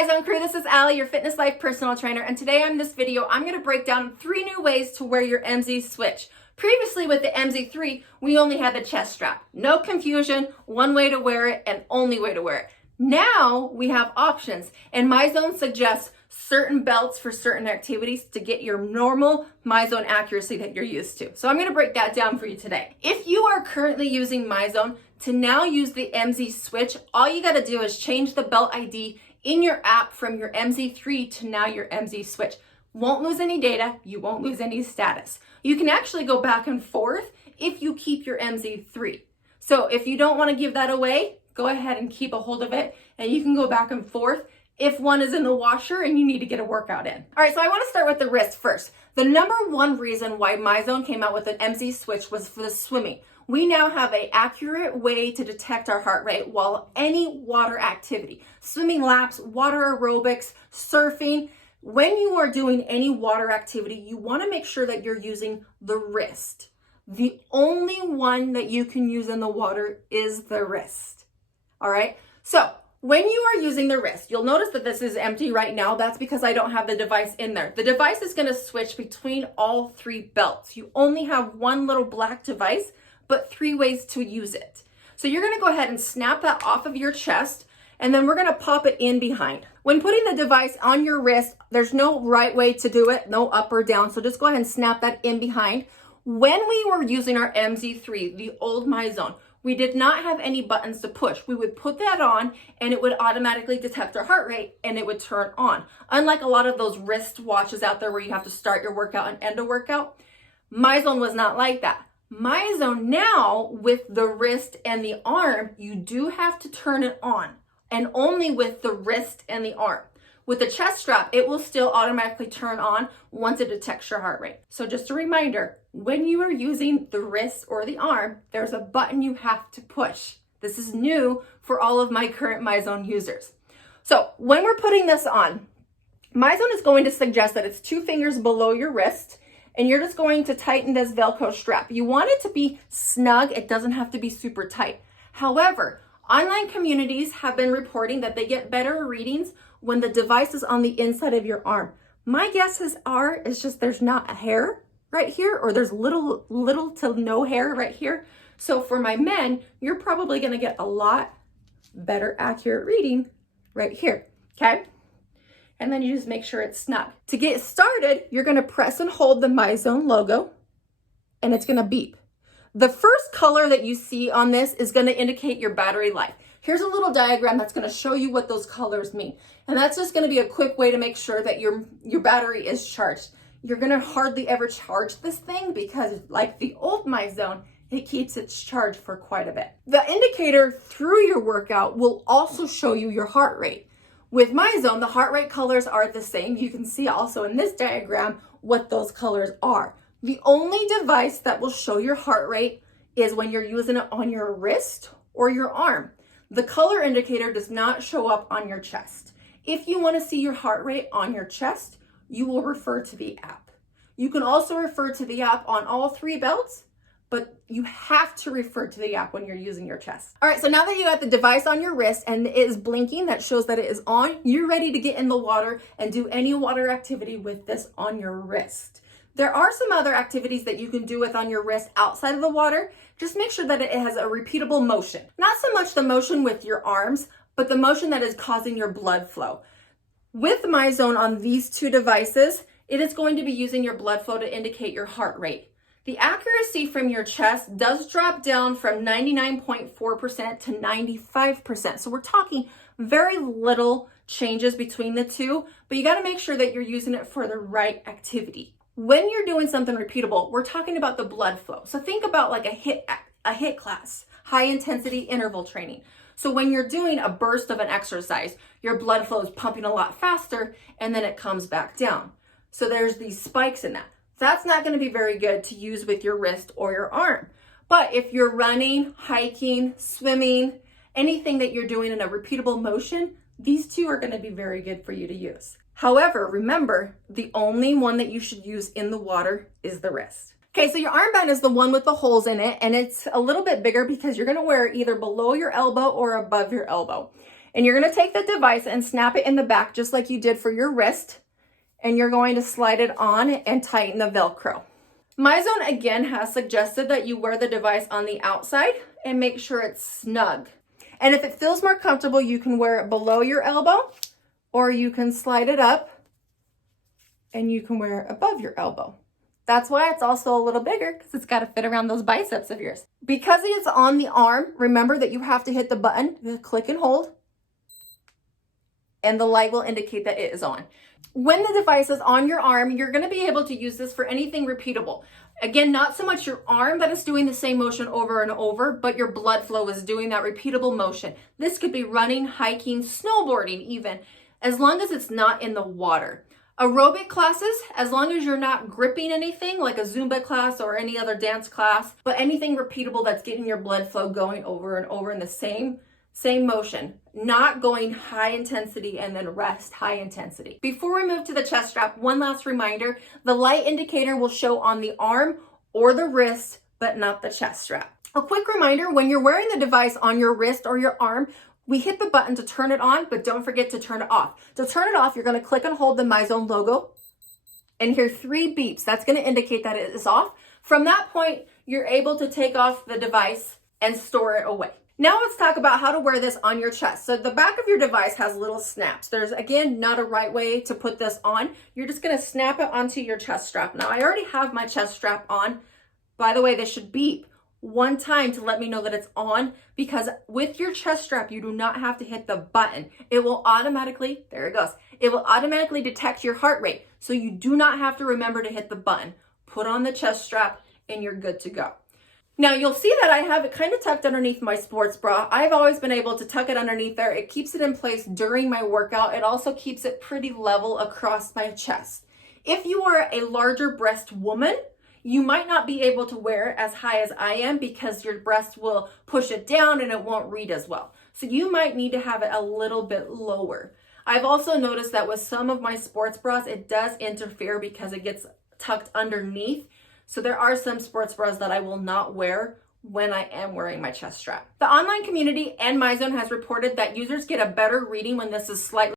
Myzone crew, this is Allie, your fitness life personal trainer, and today on this video, I'm going to break down 3 new ways to wear your MZ switch. Previously with the MZ3, we only had the chest strap. No confusion, one way to wear it and only way to wear it. Now we have options, and Myzone suggests certain belts for certain activities to get your normal Myzone accuracy that you're used to. So I'm going to break that down for you today. If you are currently using Myzone, to now use the MZ switch, all you got to do is change the belt ID in your app from your MZ3 to now your MZ switch. Won't lose any data, you won't lose any status. You can actually go back and forth if you keep your MZ3. So if you don't want to give that away, go ahead and keep a hold of it and you can go back and forth if one is in the washer and you need to get a workout in. All right, so I want to start with the wrist first. The number one reason why Myzone came out with an MZ switch was for the swimming. We now have an accurate way to detect our heart rate while any water activity, swimming laps, water aerobics, surfing. When you are doing any water activity, you want to make sure that you're using the wrist. The only one that you can use in the water is the wrist. All right, so when you are using the wrist, you'll notice that this is empty right now. That's because I don't have the device in there. The device is going to switch between all 3 belts. You only have one little black device, but 3 ways to use it. So you're going to go ahead and snap that off of your chest, and then we're going to pop it in behind. When putting the device on your wrist, there's no right way to do it, no up or down. So just go ahead and snap that in behind. When we were using our MZ3, the old Myzone, we did not have any buttons to push. We would put that on and it would automatically detect our heart rate and it would turn on. Unlike a lot of those wrist watches out there where you have to start your workout and end a workout, Myzone was not like that. Myzone now, with the wrist and the arm, you do have to turn it on, and only with the wrist and the arm. With the chest strap, it will still automatically turn on once it detects your heart rate. So just a reminder, when you are using the wrist or the arm, there's a button you have to push. This is new for all of my current Myzone users. So when we're putting this on, Myzone is going to suggest that it's 2 fingers below your wrist, and you're just going to tighten this Velcro strap. You want it to be snug. It doesn't have to be super tight. However, online communities have been reporting that they get better readings when the device is on the inside of your arm. My guesses are it's just there's not a hair right here, or there's little to no hair right here. So for my men, you're probably going to get a lot better accurate reading right here, okay? And then you just make sure it's snug. To get started, you're going to press and hold the Myzone logo, and it's going to beep. The first color that you see on this is going to indicate your battery life. Here's a little diagram that's going to show you what those colors mean. And that's just going to be a quick way to make sure that your battery is charged. You're going to hardly ever charge this thing because, like the old Myzone, it keeps its charge for quite a bit. The indicator through your workout will also show you your heart rate. With Myzone, the heart rate colors are the same. You can see also in this diagram what those colors are. The only device that will show your heart rate is when you're using it on your wrist or your arm. The color indicator does not show up on your chest. If you want to see your heart rate on your chest, you will refer to the app. You can also refer to the app on all 3 belts, but you have to refer to the app when you're using your chest. All right, so now that you got the device on your wrist and it is blinking, that shows that it is on, you're ready to get in the water and do any water activity with this on your wrist. There are some other activities that you can do with on your wrist outside of the water. Just make sure that it has a repeatable motion. Not so much the motion with your arms, but the motion that is causing your blood flow. With Myzone on these 2 devices, it is going to be using your blood flow to indicate your heart rate. The accuracy from your chest does drop down from 99.4% to 95%. So we're talking very little changes between the 2, but you got to make sure that you're using it for the right activity. When you're doing something repeatable, we're talking about the blood flow. So think about like a HIIT class, high intensity interval training. So when you're doing a burst of an exercise, your blood flow is pumping a lot faster and then it comes back down. So there's these spikes in that. That's not going to be very good to use with your wrist or your arm. But if you're running, hiking, swimming, anything that you're doing in a repeatable motion, these 2 are going to be very good for you to use. However, remember, the only one that you should use in the water is the wrist. Okay, so your armband is the one with the holes in it, and it's a little bit bigger because you're going to wear it either below your elbow or above your elbow. And you're going to take the device and snap it in the back just like you did for your wrist. And you're going to slide it on and tighten the Velcro. Myzone again has suggested that you wear the device on the outside and make sure it's snug. And if it feels more comfortable, you can wear it below your elbow, or you can slide it up and you can wear it above your elbow. That's why it's also a little bigger, because it's got to fit around those biceps of yours. Because it's on the arm, remember that you have to hit the button, click and hold, and the light will indicate that it is on. When the device is on your arm, you're going to be able to use this for anything repeatable. Again, not so much your arm that is doing the same motion over and over, but your blood flow is doing that repeatable motion. This could be running, hiking, snowboarding even, as long as it's not in the water. Aerobic classes, as long as you're not gripping anything like a Zumba class or any other dance class, but anything repeatable that's getting your blood flow going over and over in the same motion, not going high intensity and then rest high intensity. Before we move to the chest strap, one last reminder, the light indicator will show on the arm or the wrist, but not the chest strap. A quick reminder, when you're wearing the device on your wrist or your arm, we hit the button to turn it on, but don't forget to turn it off. To turn it off, you're going to click and hold the Myzone logo and hear 3 beeps. That's going to indicate that it is off. From that point, you're able to take off the device and store it away. Now let's talk about how to wear this on your chest. So the back of your device has little snaps. There's, again, not a right way to put this on. You're just going to snap it onto your chest strap. Now I already have my chest strap on. By the way, this should beep 1 time to let me know that it's on, because with your chest strap, you do not have to hit the button. It will automatically, there it goes. It will automatically detect your heart rate. So you do not have to remember to hit the button. Put on the chest strap and you're good to go. Now you'll see that I have it kind of tucked underneath my sports bra. I've always been able to tuck it underneath there. It keeps it in place during my workout. It also keeps it pretty level across my chest. If you are a larger breast woman, you might not be able to wear it as high as I am because your breast will push it down and it won't read as well. So you might need to have it a little bit lower. I've also noticed that with some of my sports bras, it does interfere because it gets tucked underneath. So there are some sports bras that I will not wear when I am wearing my chest strap. The online community and Myzone has reported that users get a better reading when this is slightly